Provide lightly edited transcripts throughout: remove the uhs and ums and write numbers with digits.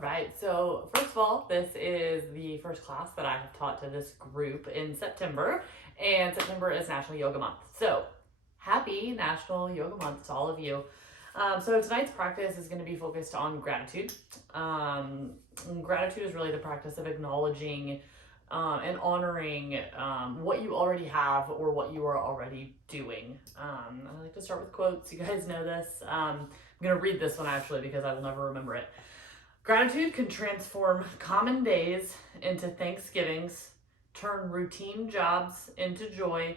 right, so first of all, this is the first class that I have taught to this group in September, and September is National Yoga Month. So happy National Yoga Month to all of you. So tonight's practice is going to be focused on gratitude. Gratitude is really the practice of acknowledging and honoring what you already have or what you are already doing. I like to start with quotes. You guys know this. I'm going to read this one actually because I will never remember it. Gratitude can transform common days into Thanksgivings, turn routine jobs into joy,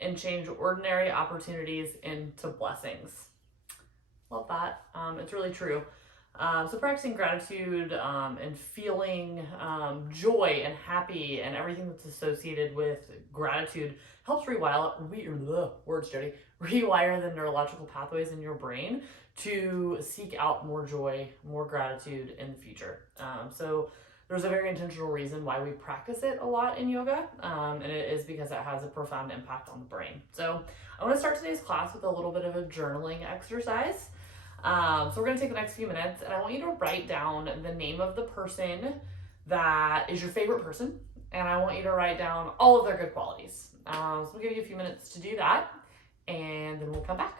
and change ordinary opportunities into blessings. Love that. It's really true. So practicing gratitude and feeling joy and happy and everything that's associated with gratitude helps rewire the neurological pathways in your brain to seek out more joy, more gratitude in the future. So there's a very intentional reason why we practice it a lot in yoga, and it is because it has a profound impact on the brain. So I want to start today's class with a little bit of a journaling exercise. So we're going to take the next few minutes, and I want you to write down the name of the person that is your favorite person, and I want you to write down all of their good qualities. So we'll give you a few minutes to do that, and then we'll come back.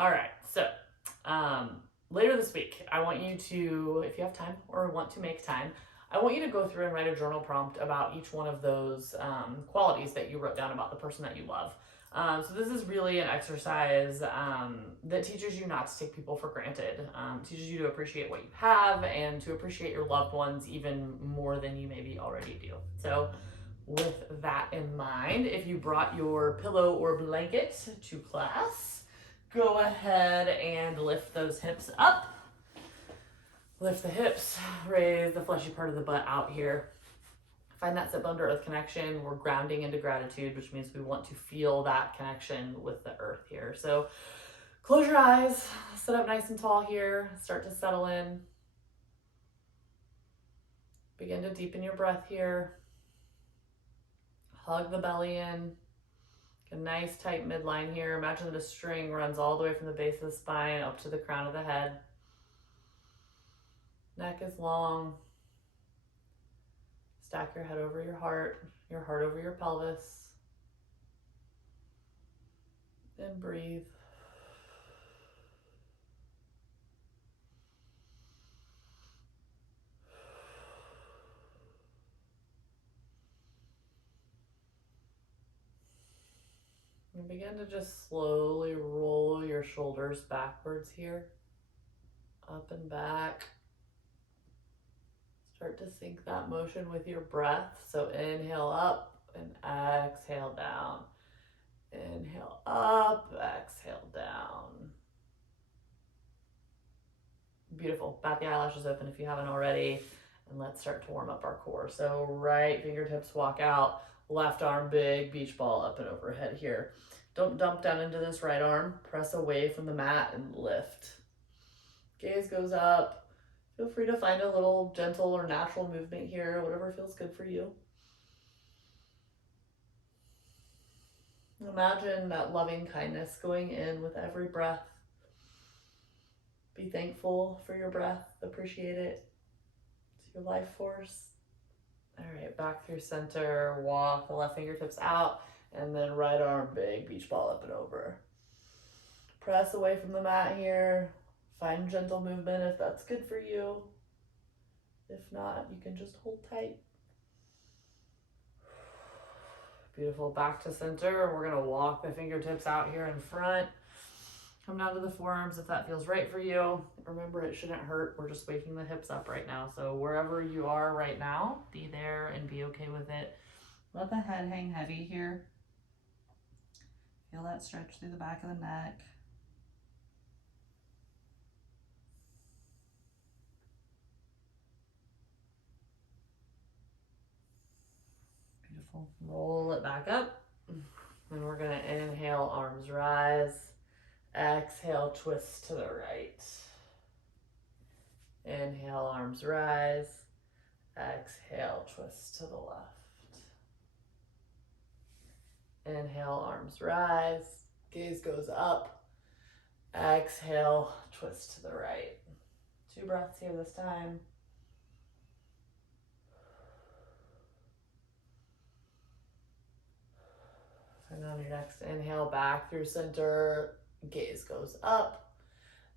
All right, so later this week, I want you to, if you have time or want to make time, I want you to go through and write a journal prompt about each one of those qualities that you wrote down about the person that you love. So this is really an exercise that teaches you not to take people for granted, teaches you to appreciate what you have and to appreciate your loved ones even more than you maybe already do. So with that in mind, if you brought your pillow or blanket to class, go ahead and lift those hips up. Lift the hips, raise the fleshy part of the butt out here. Find that sit bone to earth connection. We're grounding into gratitude, which means we want to feel that connection with the earth here. So close your eyes, sit up nice and tall here, start to settle in. Begin to deepen your breath here. Hug the belly in. A nice tight midline here. Imagine that a string runs all the way from the base of the spine up to the crown of the head. Neck is long. Stack your head over your heart over your pelvis. And breathe. And begin to just slowly roll your shoulders backwards here, up and back. Start to sync that motion with your breath. So inhale up and exhale down. Inhale up, exhale down. Beautiful. Bat the eyelashes open if you haven't already. And let's start to warm up our core. So right fingertips walk out, left arm big, beach ball up and overhead here. Don't dump down into this right arm. Press away from the mat and lift. Gaze goes up. Feel free to find a little gentle or natural movement here, whatever feels good for you. Imagine that loving kindness going in with every breath. Be thankful for your breath. Appreciate it. It's your life force. All right, back through center. Walk the left fingertips out, and then right arm big, beach ball up and over. Press away from the mat here. Find gentle movement if that's good for you. If not, you can just hold tight. Beautiful. Back to center. We're going to walk the fingertips out here in front. Come down to the forearms if that feels right for you. Remember, it shouldn't hurt. We're just waking the hips up right now. So wherever you are right now, be there and be okay with it. Let the head hang heavy here. Feel that stretch through the back of the neck. Beautiful. Roll it back up. And we're going to inhale, arms rise. Exhale, twist to the right. Inhale, arms rise. Exhale, twist to the left. Inhale, arms rise. Gaze goes up. Exhale, twist to the right. 2 breaths here this time. And on your next inhale, back through center, gaze goes up.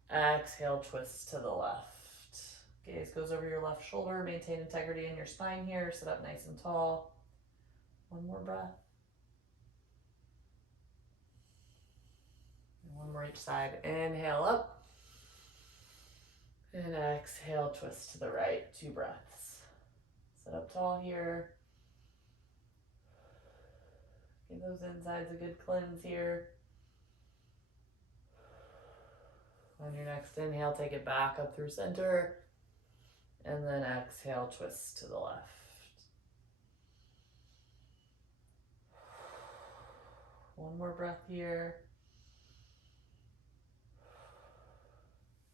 Exhale, twist to the left. Gaze goes over your left shoulder. Maintain integrity in your spine here. Sit up nice and tall. 1 more breath. And 1 more each side. Inhale up. And exhale, twist to the right. 2 breaths. Sit up tall here. Give those insides a good cleanse here. On your next inhale, take it back up through center. And then exhale, twist to the left. One more breath here.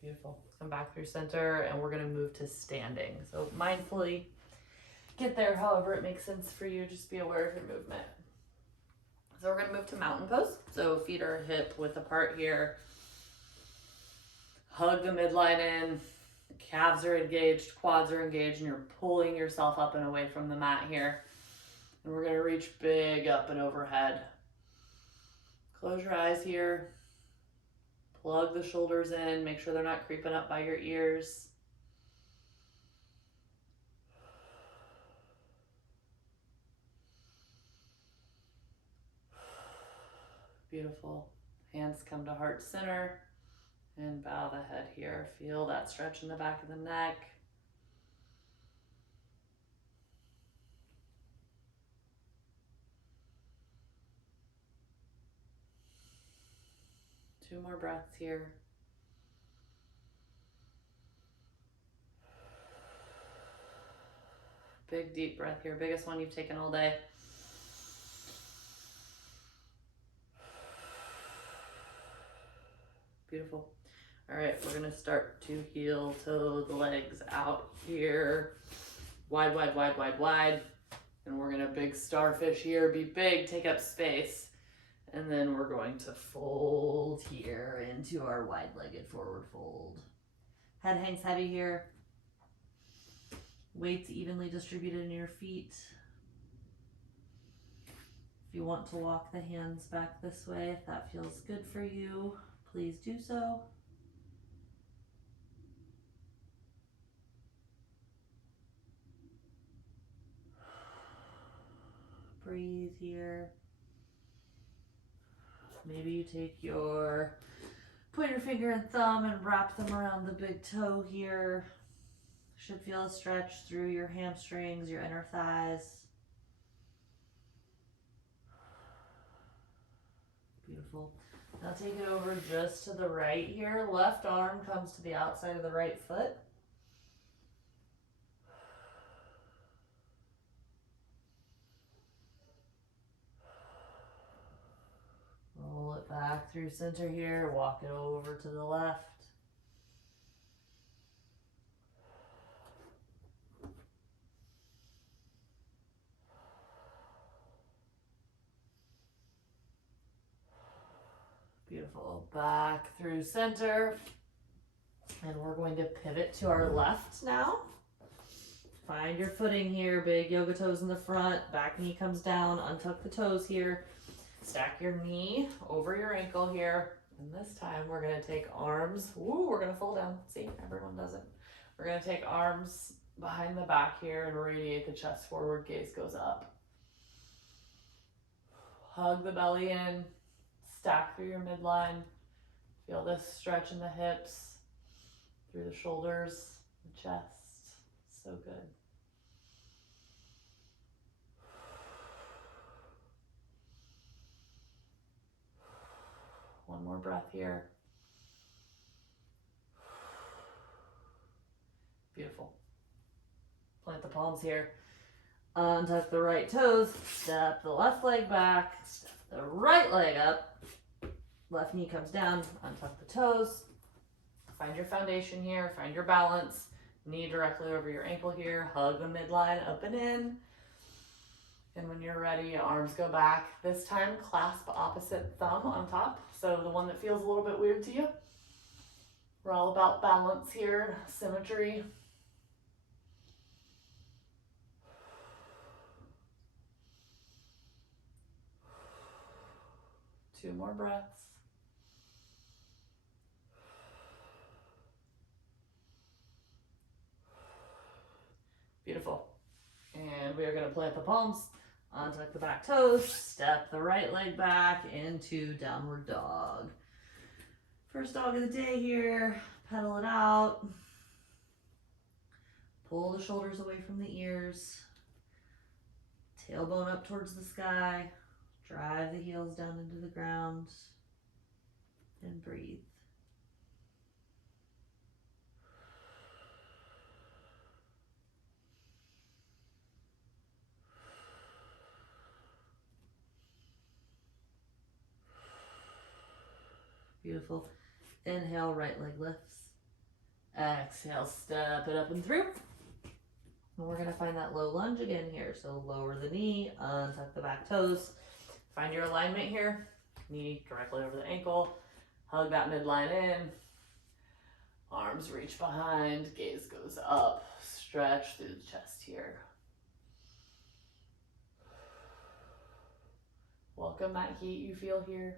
Beautiful. Come back through center, and we're going to move to standing. So mindfully get there however it makes sense for you. Just be aware of your movement. So we're going to move to mountain pose. So feet are hip width apart here. Hug the midline in. Calves are engaged, quads are engaged, and you're pulling yourself up and away from the mat here. And we're going to reach big up and overhead. Close your eyes here. Plug the shoulders in. Make sure they're not creeping up by your ears. Beautiful. Hands come to heart center and bow the head here. Feel that stretch in the back of the neck. Two more breaths here. Big deep breath here. Biggest one you've taken all day. Beautiful. All right, we're gonna start to heel toe the legs out here. Wide, wide, wide, wide, wide. And we're gonna big starfish here. Be big, take up space. And then we're going to fold here into our wide-legged forward fold. Head hangs heavy here. Weights evenly distributed in your feet. If you want to walk the hands back this way, if that feels good for you, please do so. Breathe here. Maybe you take your pointer finger and thumb and wrap them around the big toe here. Should feel a stretch through your hamstrings, your inner thighs. Beautiful. Now take it over just to the right here. Left arm comes to the outside of the right foot. Roll it back through center here. Walk it over to the left. Beautiful. Back through center. And we're going to pivot to our left now. Find your footing here. Big yoga toes in the front. Back knee comes down. Untuck the toes here. Stack your knee over your ankle here. And this time we're going to take arms. Ooh, we're going to fold down. See, everyone does it. We're going to take arms behind the back here and radiate the chest forward. Gaze goes up. Hug the belly in. Stack through your midline. Feel this stretch in the hips, through the shoulders, the chest. So good. One more breath here. Beautiful. Plant the palms here. Untuck the right toes. Step the left leg back. Step the right leg up. Left knee comes down. Untuck the toes. Find your foundation here. Find your balance. Knee directly over your ankle here. Hug the midline up and in. And when you're ready, arms go back. This time, clasp opposite thumb on top. So the one that feels a little bit weird to you. We're all about balance here, symmetry. Two more breaths. Beautiful. And we are going to plant the palms, untuck the back toes, step the right leg back into downward dog. First dog of the day here, pedal it out. Pull the shoulders away from the ears. Tailbone up towards the sky. Drive the heels down into the ground. And breathe. Beautiful. Inhale, right leg lifts. Exhale, step it up and through. And we're going to find that low lunge again here. So lower the knee, untuck the back toes. Find your alignment here. Knee directly over the ankle. Hug that midline in. Arms reach behind. Gaze goes up. Stretch through the chest here. Welcome that heat you feel here.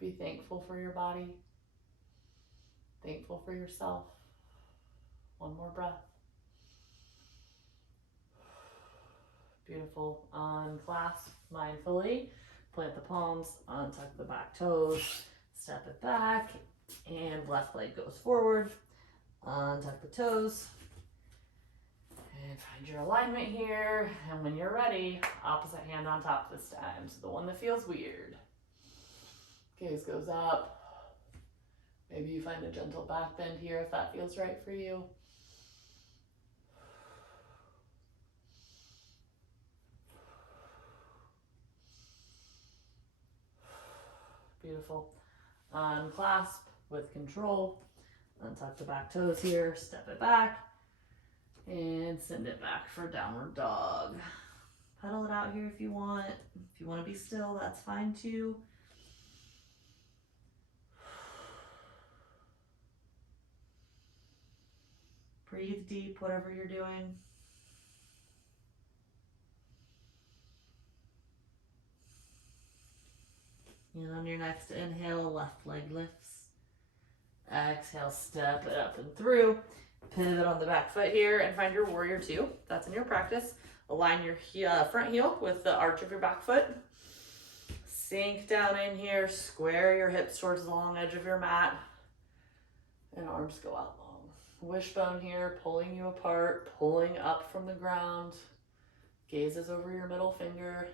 Be thankful for your body. Thankful for yourself. One more breath. Beautiful. Unclasp mindfully. Plant the palms, untuck the back toes, step it back, and left leg goes forward. Untuck the toes. And find your alignment here. And when you're ready, opposite hand on top this time. So the one that feels weird. Gaze goes up. Maybe you find a gentle back bend here if that feels right for you. Beautiful. Unclasp with control. Untuck the back toes here. Step it back. And send it back for downward dog. Pedal it out here if you want. If you want to be still, that's fine too. Breathe deep, whatever you're doing. And on your next inhale, left leg lifts. Exhale, step it up and through. Pivot on the back foot here and find your warrior two. That's in your practice. Align your front heel with the arch of your back foot. Sink down in here. Square your hips towards the long edge of your mat. And arms go out long. Wishbone here, pulling you apart, pulling up from the ground. Gazes over your middle finger.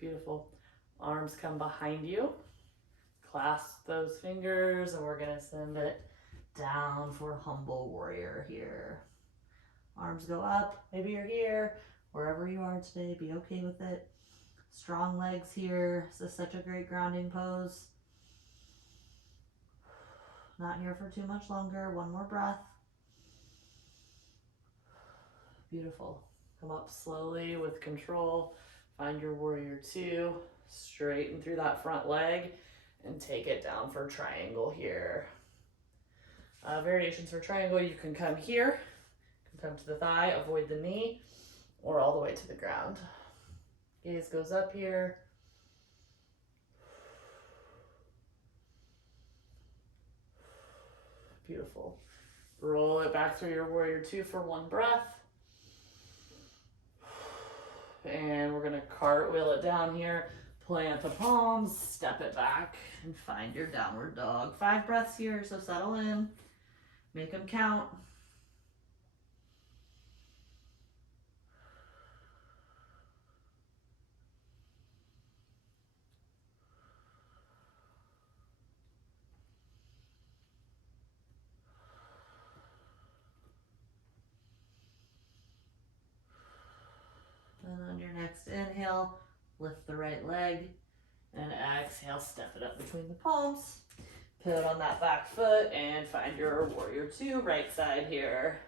Beautiful. Arms come behind you. Clasp those fingers, and we're gonna send it down for humble warrior here. Arms go up. Maybe you're here. Wherever you are today, be okay with it. Strong legs here. This is such a great grounding pose. Not here for too much longer. One more breath. Beautiful. Come up slowly with control. Find your warrior two. Straighten through that front leg and take it down for triangle here. Variations for triangle, you can come here, you can come to the thigh, avoid the knee, or all the way to the ground. Gaze goes up here. Beautiful. Roll it back through your warrior two for one breath. And we're gonna cartwheel it down here. Plant the palms, step it back, and find your downward dog. 5 breaths here, so settle in. Make them count. And on your next inhale, Lift the right leg and exhale, step it up between the palms. Pivot on that back foot and find your warrior two, right side here.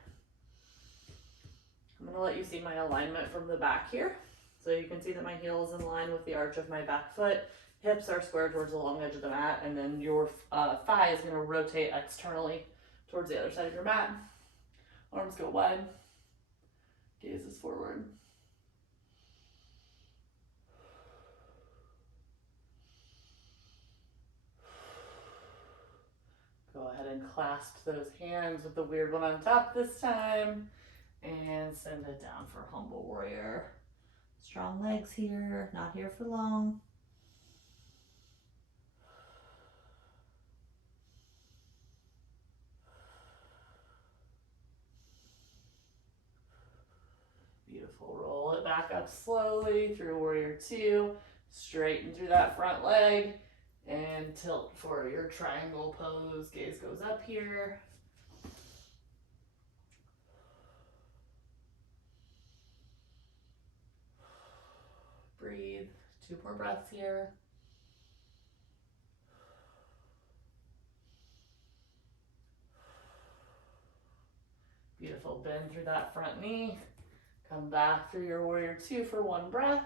I'm gonna let you see my alignment from the back here. So you can see that my heel is in line with the arch of my back foot. Hips are square towards the long edge of the mat, and then your thigh is gonna rotate externally towards the other side of your mat. Arms go wide, gaze is forward. Go ahead and clasp those hands with the weird one on top this time, and send it down for humble warrior. Strong legs here, not here for long. Beautiful, roll it back up slowly through warrior two, straighten through that front leg, and tilt for your triangle pose. Gaze goes up here. Breathe, 2 more breaths here. Beautiful, bend through that front knee. Come back through your warrior two for 1 breath.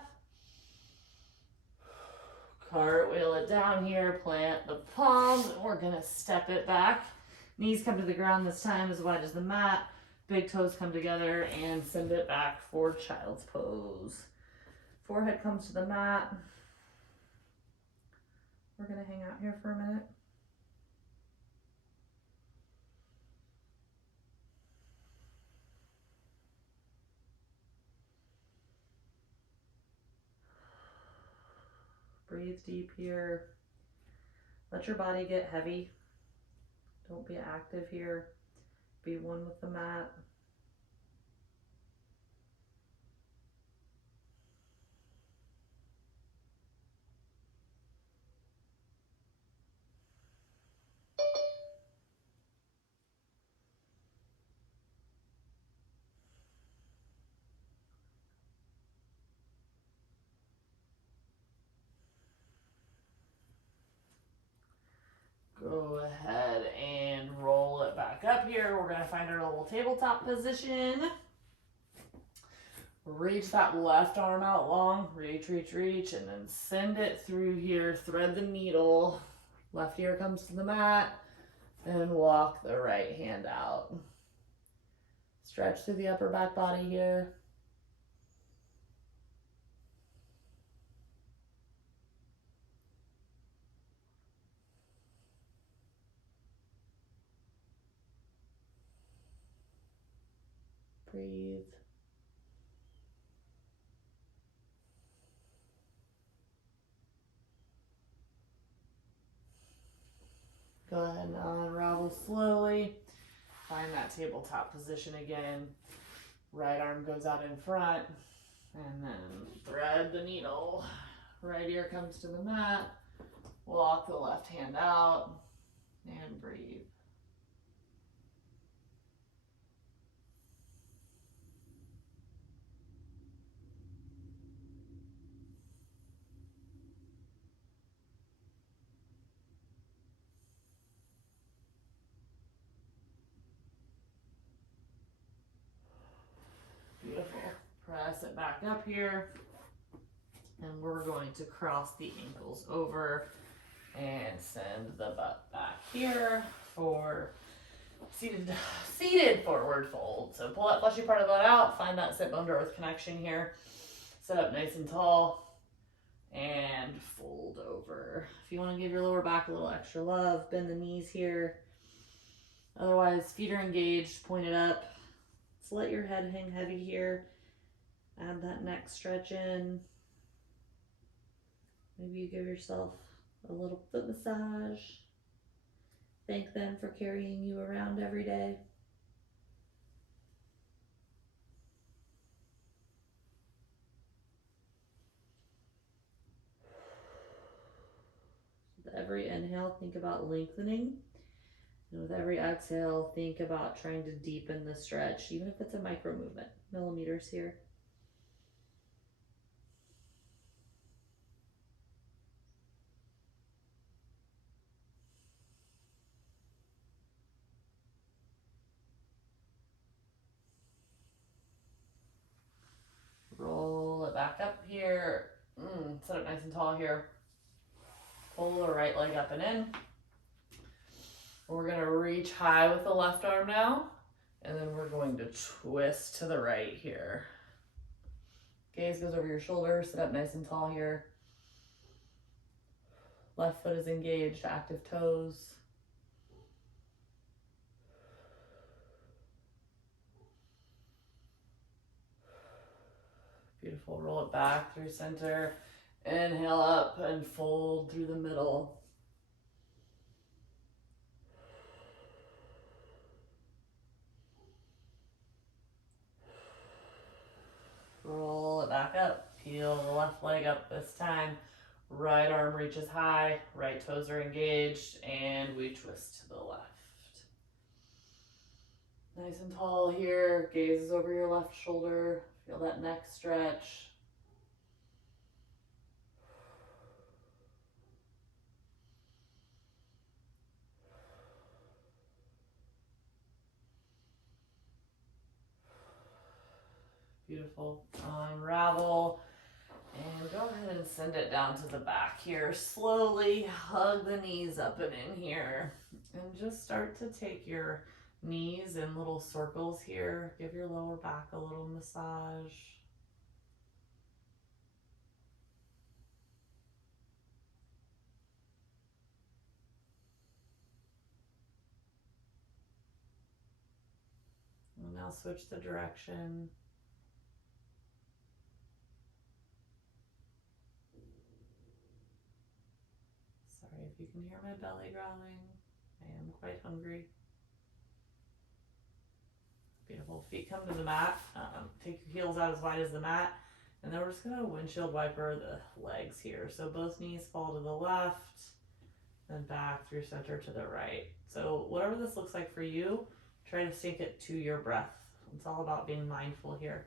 Cartwheel it down here, plant the palms, and we're gonna step it back. Knees come to the ground this time as wide as the mat. Big toes come together and send it back for child's pose. Forehead comes to the mat. We're gonna hang out here for a minute. Breathe deep here. Let your body get heavy. Don't be active here. Be one with the mat. Go ahead and roll it back up here. We're gonna find our little tabletop position. Reach that left arm out long, reach, reach, reach, and then send it through here. Thread the needle. Left ear comes to the mat, and walk the right hand out. Stretch through the upper back body here. Breathe. Go ahead and unravel slowly. Find that tabletop position again. Right arm goes out in front, and then thread the needle. Right ear comes to the mat. Walk the left hand out, and breathe. Beautiful. Press it back up here. And we're going to cross the ankles over and send the butt back here for seated forward fold. So pull that fleshy part of the butt out, find that sit bone to earth connection here. Sit up nice and tall and fold over. If you want to give your lower back a little extra love, bend the knees here. Otherwise, feet are engaged, pointed up. So let your head hang heavy here. Add that neck stretch in. Maybe you give yourself a little foot massage. Thank them for carrying you around every day. With every inhale, think about lengthening. And with every exhale, think about trying to deepen the stretch, even if it's a micro movement, millimeters here. back up here. Sit up nice and tall here. Pull the right leg up and in. We're going to reach high with the left arm now, and then we're going to twist to the right here. Gaze goes over your shoulder, sit up nice and tall here. Left foot is engaged, active toes. Beautiful, roll it back through center. Inhale up and fold through the middle. Roll it back up, peel the left leg up this time. Right arm reaches high, right toes are engaged, and we twist to the left. Nice and tall here, gaze is over your left shoulder, feel that neck stretch. Beautiful. Unravel and go ahead and send it down to the back here. Slowly hug the knees up and in here and just start to take your knees in little circles here. Give your lower back a little massage. And now switch the direction. Sorry if you can hear my belly growling. I am quite hungry. Beautiful. Feet come to the mat. Take your heels out as wide as the mat. And then we're just going to windshield wiper the legs here. So both knees fall to the left, then back through center to the right. So whatever this looks like for you, try to sync it to your breath. It's all about being mindful here.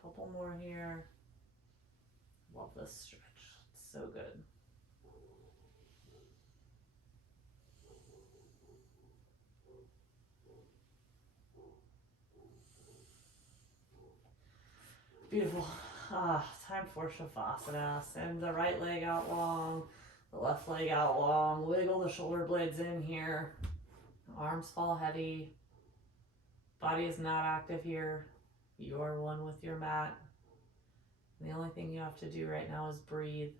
Couple more here. Love this stretch. It's so good. Beautiful. Time for Shavasana. Send the right leg out long, the left leg out long. Wiggle the shoulder blades in here. Arms fall heavy. Body is not active here. You are one with your mat. And the only thing you have to do right now is breathe.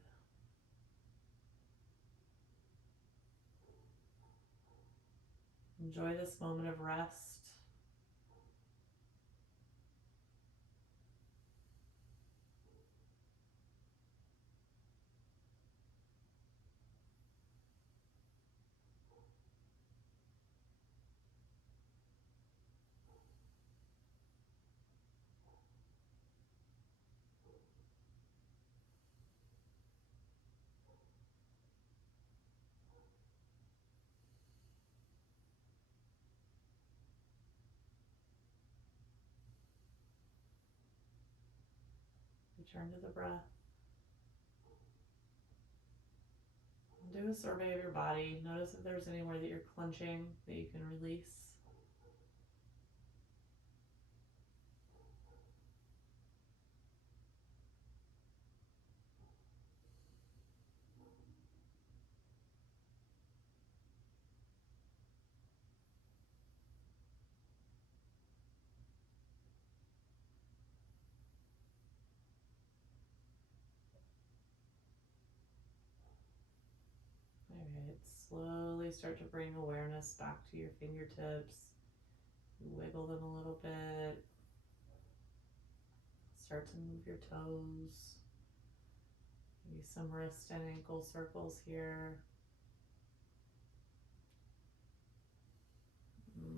Enjoy this moment of rest. Return to the breath. Do a survey of your body. Notice if there's anywhere that you're clenching that you can release. Alright, slowly start to bring awareness back to your fingertips. Wiggle them a little bit. Start to move your toes. Maybe some wrist and ankle circles here.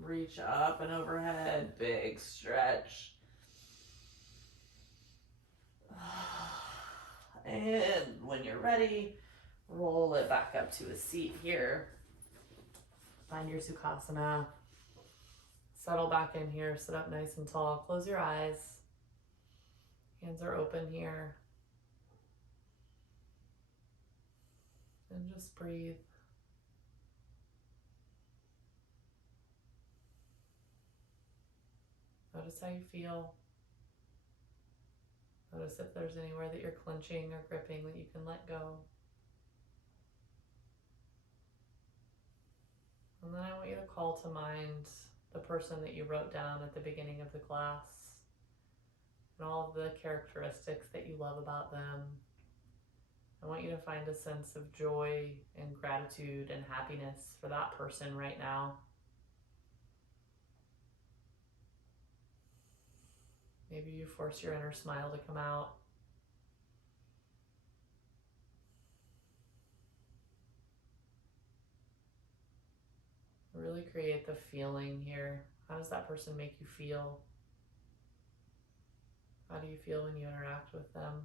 Reach up and overhead, big stretch. And when you're ready, roll it back up to a seat here. Find your Sukhasana. Settle back in here, sit up nice and tall, close your eyes. Hands are open here. And just breathe. Notice how you feel. Notice if there's anywhere that you're clenching or gripping that you can let go. And then I want you to call to mind the person that you wrote down at the beginning of the class and all of the characteristics that you love about them. I want you to find a sense of joy and gratitude and happiness for that person right now. Maybe you force your inner smile to come out. Really create the feeling here. How does that person make you feel? How do you feel when you interact with them?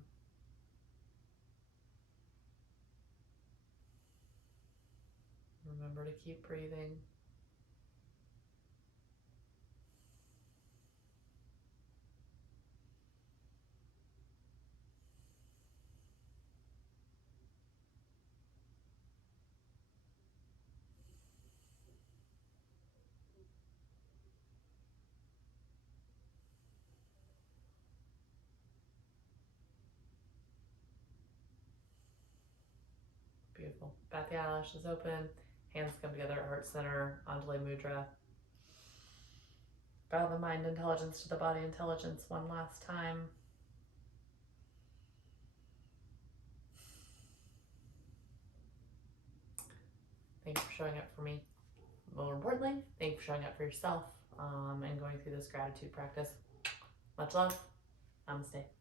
Remember to keep breathing. Beautiful. Bat the eyelashes open. Hands come together at heart center. Anjali Mudra. Bow the mind intelligence to the body intelligence one last time. Thank you for showing up for me. More importantly, thank you for showing up for yourself and going through this gratitude practice. Much love. Namaste.